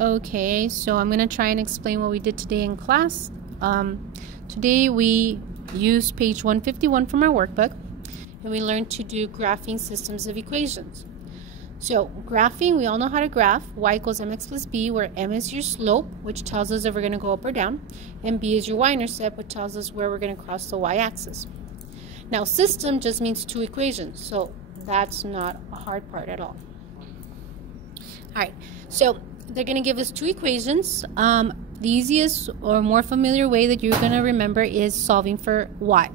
Okay, so I'm going to try and explain what we did today in class. Today we used page 151 from our workbook, and we learned to do graphing systems of equations. So graphing, we all know how to graph. Y equals mx plus b, where m is your slope, which tells us if we're going to go up or down, and b is your y-intercept, which tells us where we're going to cross the y-axis. Now system just means two equations, so that's not a hard part at all. Alright, so they're going to give us two equations. The easiest or more familiar way that you're going to remember is solving for y.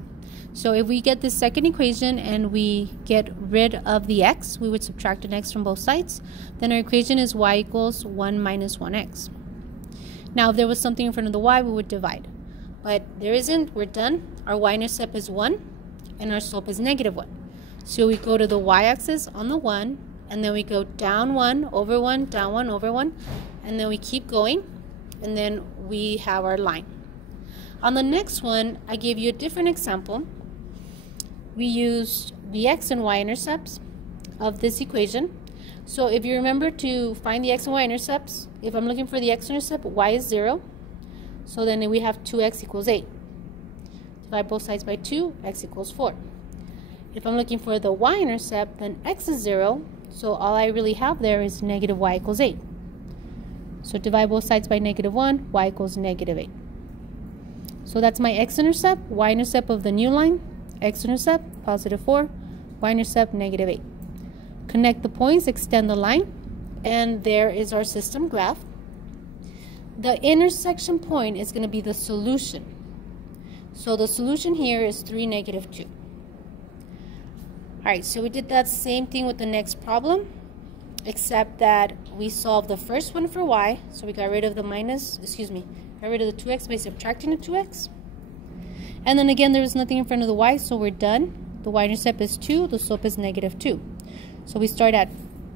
So if we get this second equation and we get rid of the x, we would subtract an x from both sides. Then our equation is y equals 1 minus 1x. Now if there was something in front of the y, we would divide. But there isn't, we're done. Our y-intercept is 1 and our slope is negative 1. So we go to the y-axis on the 1, and then we go down 1 over 1, down 1 over 1, and then we keep going, and then we have our line. On the next one, I gave you a different example. We used the x and y intercepts of this equation. So if you remember to find the x and y intercepts, if I'm looking for the x-intercept, y is 0. So then we have 2x equals 8. Divide both sides by 2, x equals 4. If I'm looking for the y-intercept, then x is 0. So all I really have there is negative y equals 8. So divide both sides by negative 1, y equals negative 8. So that's my x-intercept, y-intercept of the new line, x-intercept, positive 4, y-intercept, negative 8. Connect the points, extend the line, and there is our system graph. The intersection point is going to be the solution. So the solution here is 3, negative 2. Alright, so we did that same thing with the next problem, except that we solved the first one for y, so we got rid of the got rid of the 2x by subtracting the 2x. And then again, there was nothing in front of the y, so we're done. The y-intercept is 2, the slope is negative 2. So we start at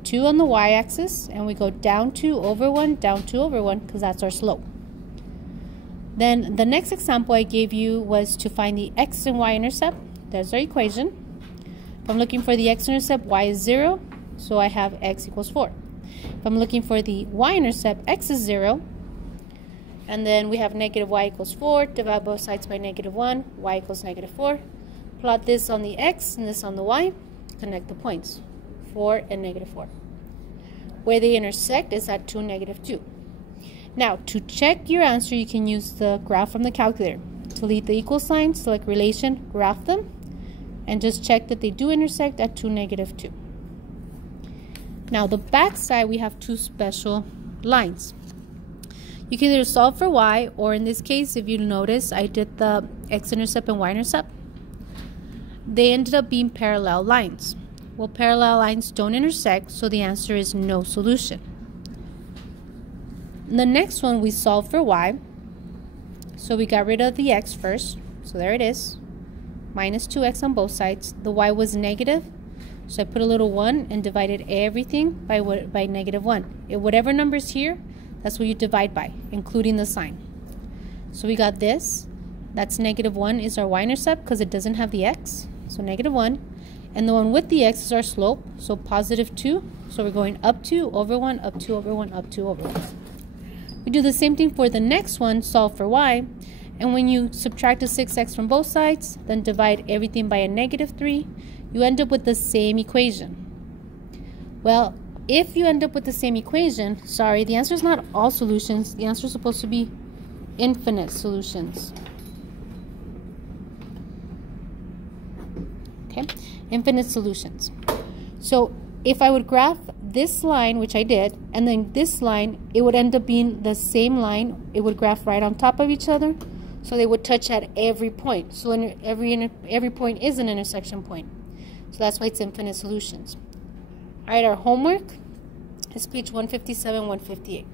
2 on the y-axis, and we go down 2 over 1, down 2 over 1, because that's our slope. Then the next example I gave you was to find the x and y-intercept. There's our equation. If I'm looking for the x-intercept, y is 0, so I have x equals 4. If I'm looking for the y-intercept, x is 0, and then we have negative y equals 4, divide both sides by negative 1, y equals negative 4. Plot this on the x and this on the y, connect the points, 4 and negative 4. Where they intersect is at 2, negative 2. Now, to check your answer, you can use the graph from the calculator. Delete the equal sign, select relation, graph them, and just check that they do intersect at 2, negative 2. Now the back side, we have two special lines. You can either solve for y, or in this case, if you notice, I did the x-intercept and y-intercept. They ended up being parallel lines. Well, parallel lines don't intersect, so the answer is no solution. The next one, we solved for y. So we got rid of the x first, so there it is. Minus 2x on both sides. The y was negative, so I put a little 1 and divided everything by negative 1. Whatever number is here, that's what you divide by, including the sign. So we got this. That's negative 1 is our y-intercept because it doesn't have the x, so negative 1. And the one with the x is our slope, so positive 2. So we're going up 2 over 1, up 2 over 1, up 2 over 1. We do the same thing for the next one, solve for y. And when you subtract a 6x from both sides, then divide everything by a negative 3, you end up with the same equation. Well, if you end up with the same equation, sorry, the answer is not all solutions. The answer is supposed to be infinite solutions. Okay, infinite solutions. So if I would graph this line, which I did, and then this line, it would end up being the same line. It would graph right on top of each other. So they would touch at every point. So every point is an intersection point. So that's why it's infinite solutions. All right, our homework is page 157, 158.